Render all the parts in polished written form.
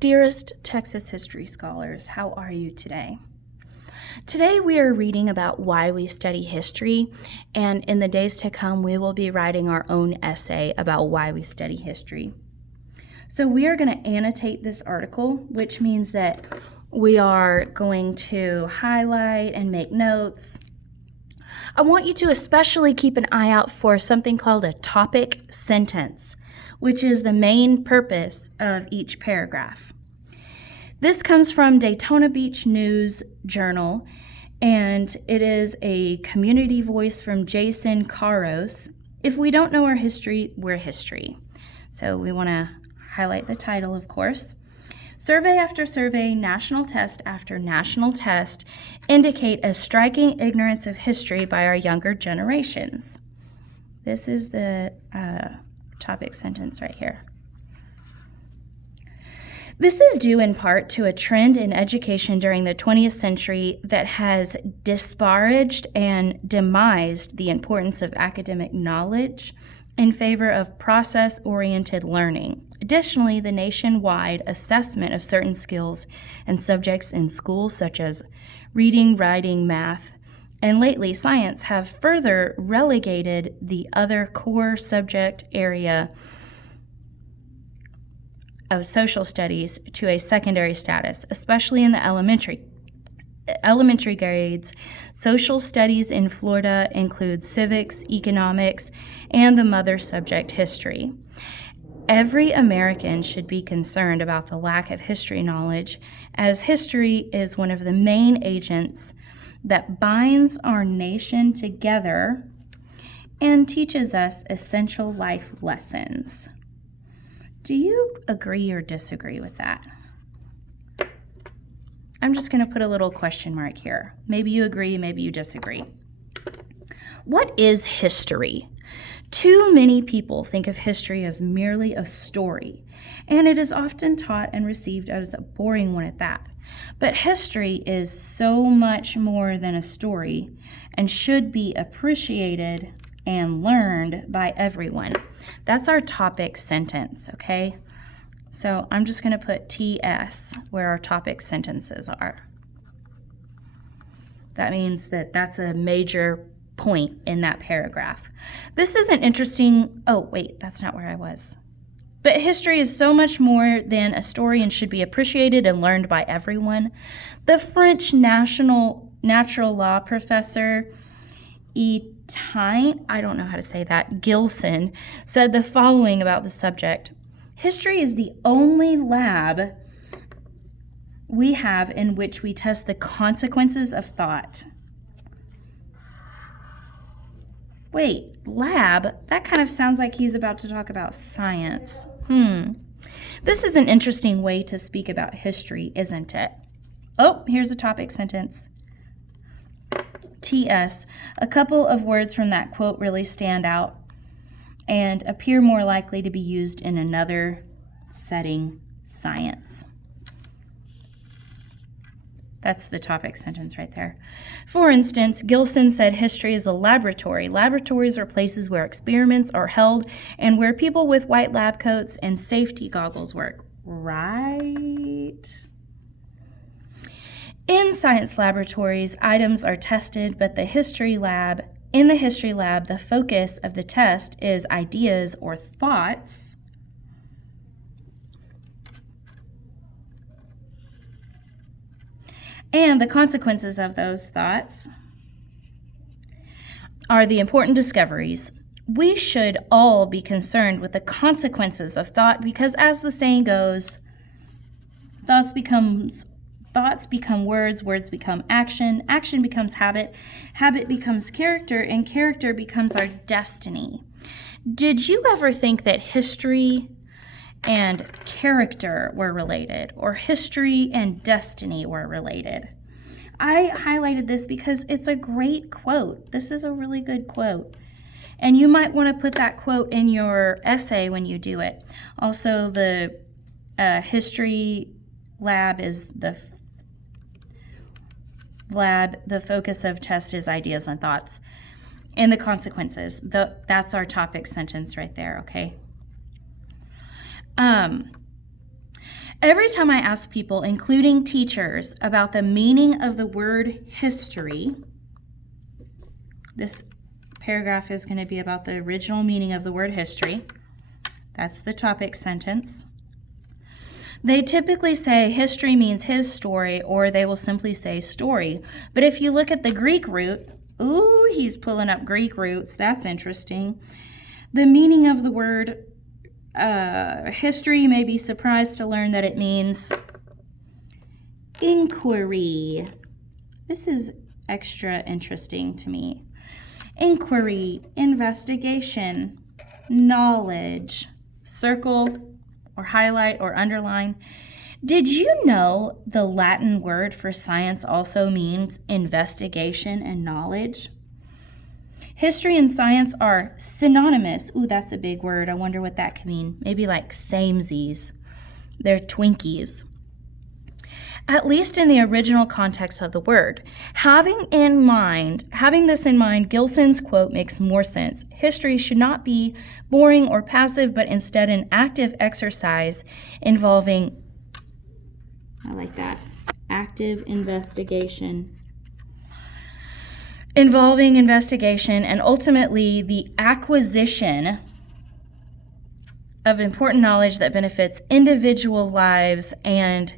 Dearest Texas history scholars, how are you today? Today we are reading about why we study history, and in the days to come we will be writing our own essay about why we study history. So we are going to annotate this article, which means that we are going to highlight and make notes. I want you to especially keep an eye out for something called a topic sentence, which is the main purpose of each paragraph. This comes from Daytona Beach News Journal, and it is a community voice from Jason Caros. If we don't know our history, we're history. So we want to highlight the title, of course. Survey after survey, national test after national test indicate a striking ignorance of history by our younger generations. This is the topic sentence right here. This is due in part to a trend in education during the 20th century that has disparaged and demised the importance of academic knowledge in favor of process-oriented learning. Additionally, the nationwide assessment of certain skills and subjects in schools, such as reading, writing, math, and lately science, have further relegated the other core subject area of social studies to a secondary status, especially in the elementary grades. Social studies in Florida include civics, economics, and the mother subject, history. Every American should be concerned about the lack of history knowledge, as history is one of the main agents that binds our nation together and teaches us essential life lessons. Do you agree or disagree with that? I'm just going to put a little question mark here. Maybe you agree, maybe you disagree. What is history? Too many people think of history as merely a story, and it is often taught and received as a boring one at that. But history is so much more than a story and should be appreciated and learned by everyone. That's our topic sentence, okay? So I'm just going to put TS where our topic sentences are. That means that that's a major point in that paragraph. This is an interesting, that's not where I was. But history is so much more than a story and should be appreciated and learned by everyone. The French natural law professor I don't know how to say that, Gilson, said the following about the subject. History is the only lab we have in which we test the consequences of thought. Wait, lab? That kind of sounds like he's about to talk about science. This is an interesting way to speak about history, isn't it? Oh, here's a topic sentence. TS. A couple of words from that quote really stand out and appear more likely to be used in another setting, science. That's the topic sentence right there. For instance, Gilson said history is a laboratory. Laboratories are places where experiments are held and where people with white lab coats and safety goggles work. Right? In science laboratories, items are tested, but in the history lab, the focus of the test is ideas or thoughts. And the consequences of those thoughts are the important discoveries. We should all be concerned with the consequences of thought because, as the saying goes, thoughts become words, words become action, action becomes habit, habit becomes character, and character becomes our destiny. Did you ever think that history and character were related, or history and destiny were related? I highlighted this because it's a great quote. This is a really good quote. And you might want to put that quote in your essay when you do it. Also, the history lab is the focus of test is ideas and thoughts. And the consequences. That's our topic sentence right there, okay? Every time I ask people, including teachers, about the meaning of the word history, this paragraph is going to be about the original meaning of the word history. That's the topic sentence. They typically say history means his story, or they will simply say story. But if you look at the Greek root, ooh, he's pulling up Greek roots. That's interesting. The meaning of the word history, you may be surprised to learn that it means inquiry. This is extra interesting to me. Inquiry, investigation, knowledge. Circle or highlight or underline. Did you know the Latin word for science also means investigation and knowledge? History and science are synonymous. Ooh, that's a big word. I wonder what that could mean. Maybe like samesies. They're Twinkies. At least in the original context of the word. Having this in mind, Gilson's quote makes more sense. History should not be boring or passive, but instead an active exercise involving, I like that, active investigation. Involving investigation and ultimately the acquisition of important knowledge that benefits individual lives and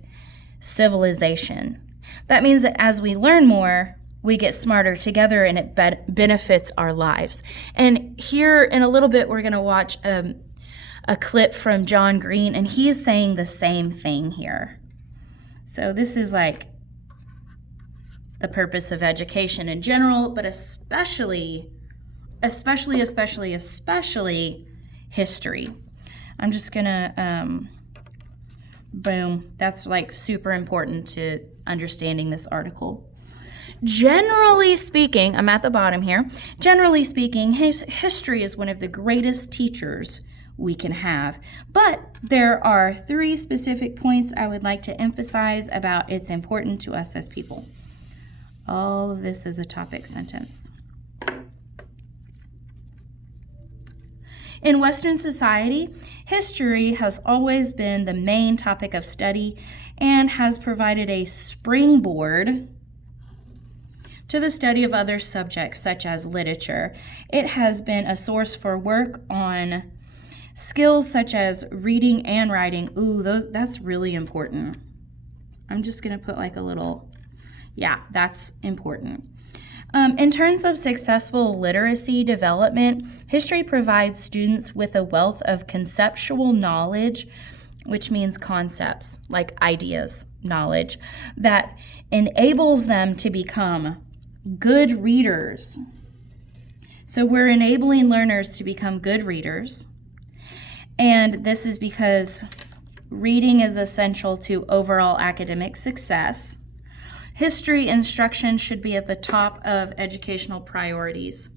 civilization. That means that as we learn more, we get smarter together and it benefits our lives. And here in a little bit, we're going to watch a clip from John Green, and he's saying the same thing here. So this is like the purpose of education in general, but especially history. I'm just going to boom, that's like super important to understanding this article. Generally speaking, I'm at the bottom here. Generally speaking, history is one of the greatest teachers we can have. But there are 3 specific points I would like to emphasize about it's important to us as people. All of this is a topic sentence. In Western society, history has always been the main topic of study and has provided a springboard to the study of other subjects such as literature. It has been a source for work on skills such as reading and writing. Ooh, that's really important. I'm just going to put like a little, yeah, that's important. In terms of successful literacy development, history provides students with a wealth of conceptual knowledge, which means concepts, like ideas, knowledge, that enables them to become good readers. So we're enabling learners to become good readers, and this is because reading is essential to overall academic success. History instruction should be at the top of educational priorities.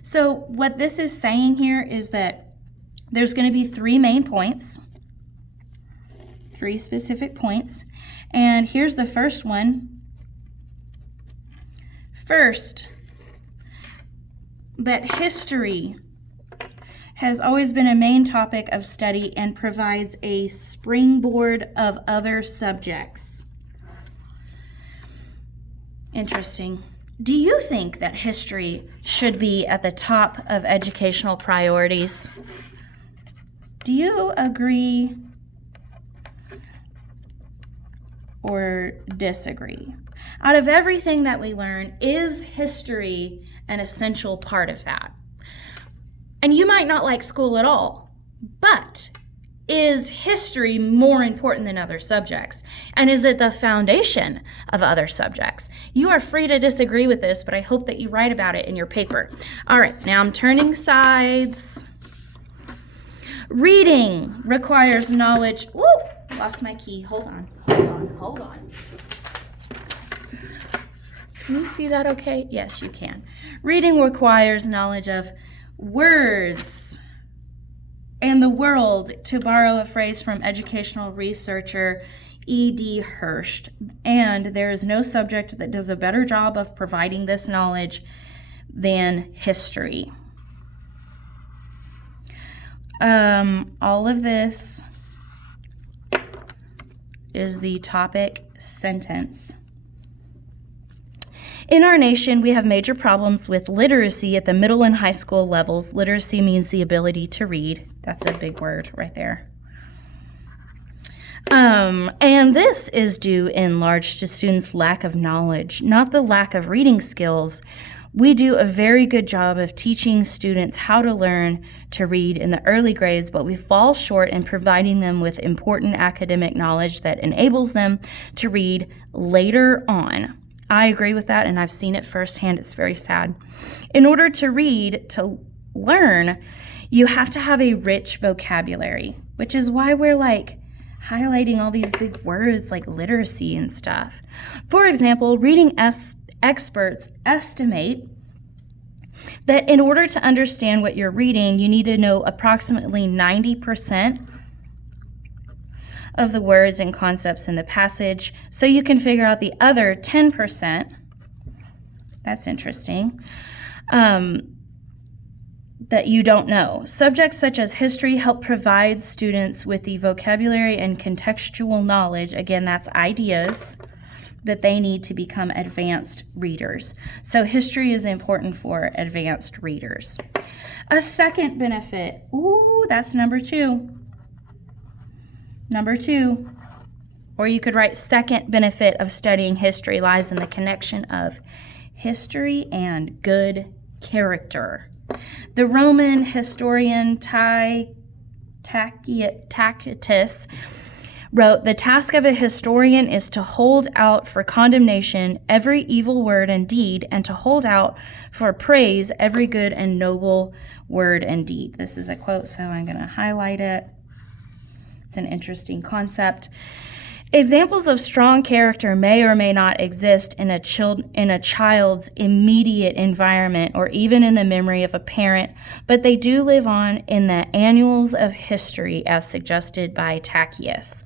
So what this is saying here is that there's going to be 3 main points, 3 specific points, and here's the first one. First, that history has always been a main topic of study and provides a springboard of other subjects. Interesting. Do you think that history should be at the top of educational priorities? Do you agree or disagree? Out of everything that we learn, is history an essential part of that? And you might not like school at all, but is history more important than other subjects? And is it the foundation of other subjects? You are free to disagree with this, but I hope that you write about it in your paper. All right, now I'm turning sides. Reading requires knowledge. Woo! Lost my key. Hold on. Can you see that okay? Yes, you can. Reading requires knowledge of words and the world, to borrow a phrase from educational researcher E.D. Hurst. And there is no subject that does a better job of providing this knowledge than history. All of this is the topic sentence. In our nation, we have major problems with literacy at the middle and high school levels. Literacy means the ability to read. That's a big word right there. And this is due in large to students' lack of knowledge, not the lack of reading skills. We do a very good job of teaching students how to learn to read in the early grades, but we fall short in providing them with important academic knowledge that enables them to read later on. I agree with that, and I've seen it firsthand. It's very sad. In order to read, to learn, you have to have a rich vocabulary, which is why we're like highlighting all these big words like literacy and stuff. For example, reading experts estimate that in order to understand what you're reading, you need to know approximately 90% of the words and concepts in the passage, so you can figure out the other 10%. That's interesting. That you don't know. Subjects such as history help provide students with the vocabulary and contextual knowledge, again, that's ideas, that they need to become advanced readers. So history is important for advanced readers. A second benefit, that's number 2. Number 2, or you could write second benefit of studying history lies in the connection of history and good character. The Roman historian Tacitus wrote, "The task of a historian is to hold out for condemnation every evil word and deed, and to hold out for praise every good and noble word and deed." This is a quote, so I'm going to highlight it. It's an interesting concept. Examples of strong character may or may not exist in a child's immediate environment or even in the memory of a parent, but they do live on in the annals of history as suggested by Tacitus.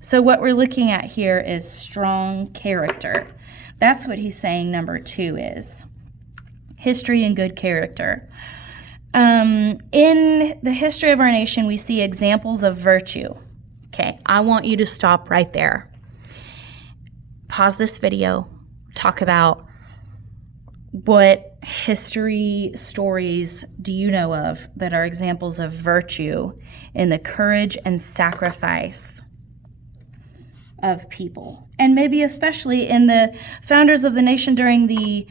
So what we're looking at here is strong character. That's what he's saying number 2 is. History and good character. In the history of our nation, we see examples of virtue. Okay, I want you to stop right there. Pause this video, talk about what history stories do you know of that are examples of virtue in the courage and sacrifice of people, and maybe especially in the founders of the nation during the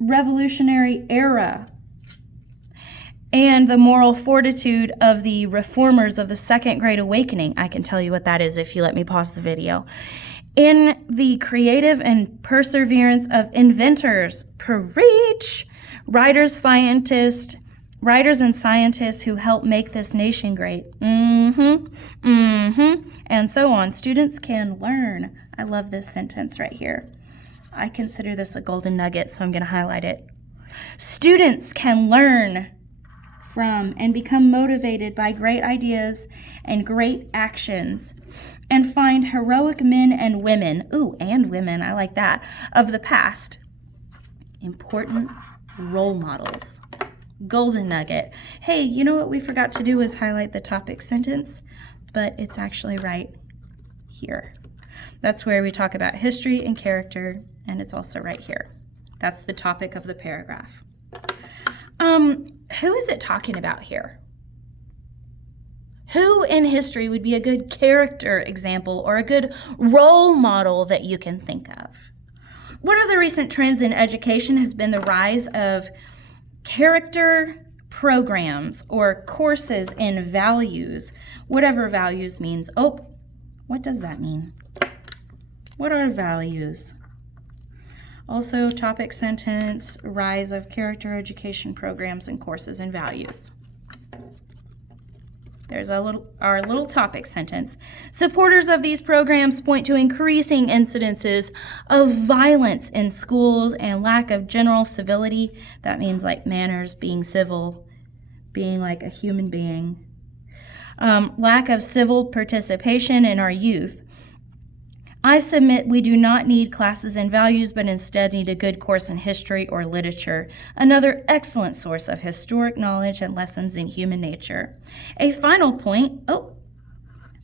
Revolutionary era, and the moral fortitude of the reformers of the Second Great Awakening. I can tell you what that is if you let me pause the video. In the creative and perseverance of inventors, preach, writers and scientists who help make this nation great. And so on. Students can learn. I love this sentence right here. I consider this a golden nugget, so I'm going to highlight it. Students can learn from and become motivated by great ideas and great actions, and find heroic men and women, I like that, of the past, important role models. Golden nugget. Hey, you know what we forgot to do is highlight the topic sentence, but it's actually right here. That's where we talk about history and character, and it's also right here. That's the topic of the paragraph. Who is it talking about here? Who in history would be a good character example or a good role model that you can think of? One of the recent trends in education has been the rise of character programs or courses in values, whatever values means. What does that mean? What are values? Also, topic sentence, rise of character education programs and courses in values. There's our little topic sentence. Supporters of these programs point to increasing incidences of violence in schools and lack of general civility. That means like manners, being civil, being like a human being. Lack of civil participation in our youth. I submit we do not need classes in values, but instead need a good course in history or literature, another excellent source of historic knowledge and lessons in human nature. A final point,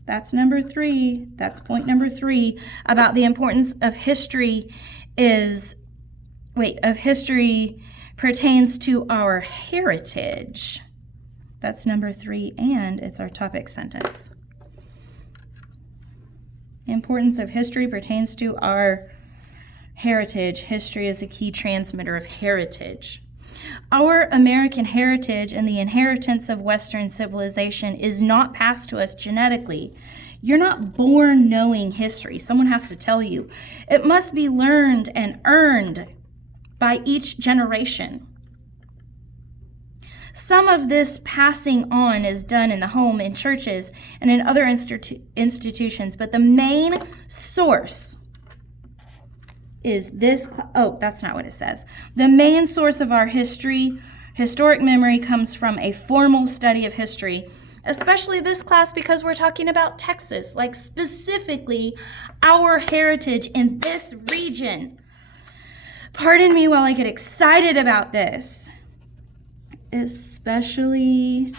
That's number 3. That's point number 3 about the importance of history history pertains to our heritage. That's number 3, and it's our topic sentence. The importance of history pertains to our heritage. History is a key transmitter of heritage. Our American heritage and the inheritance of Western civilization is not passed to us genetically. You're not born knowing history. Someone has to tell you. It must be learned and earned by each generation. Some of this passing on is done in the home, in churches, and in other institutions, but the main source is this. Oh, that's not what it says. The main source of our historic memory comes from a formal study of history, especially this class because we're talking about Texas, like specifically our heritage in this region. Pardon me while I get excited about this, especially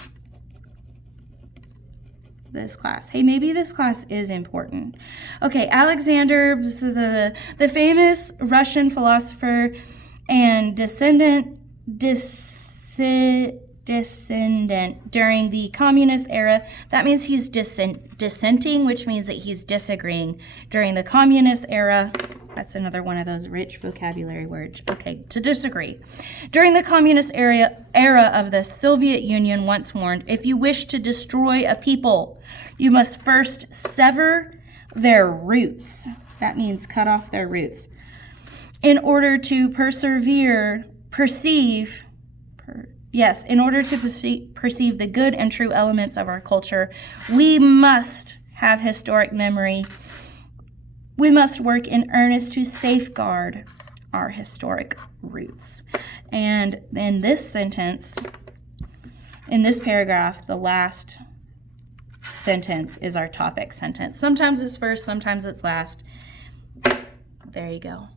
this class. Hey, maybe this class is important. Okay, Alexander, the famous Russian philosopher and descendant during the communist era. That means he's dissenting, which means that he's disagreeing. During the communist era, that's another one of those rich vocabulary words. Okay, to disagree. During the communist era of the Soviet Union once warned, if you wish to destroy a people, you must first sever their roots. That means cut off their roots. In order to perceive the good and true elements of our culture, we must have historic memory. We must work in earnest to safeguard our historic roots. And in this sentence, in this paragraph, the last sentence is our topic sentence. Sometimes it's first, sometimes it's last. There you go.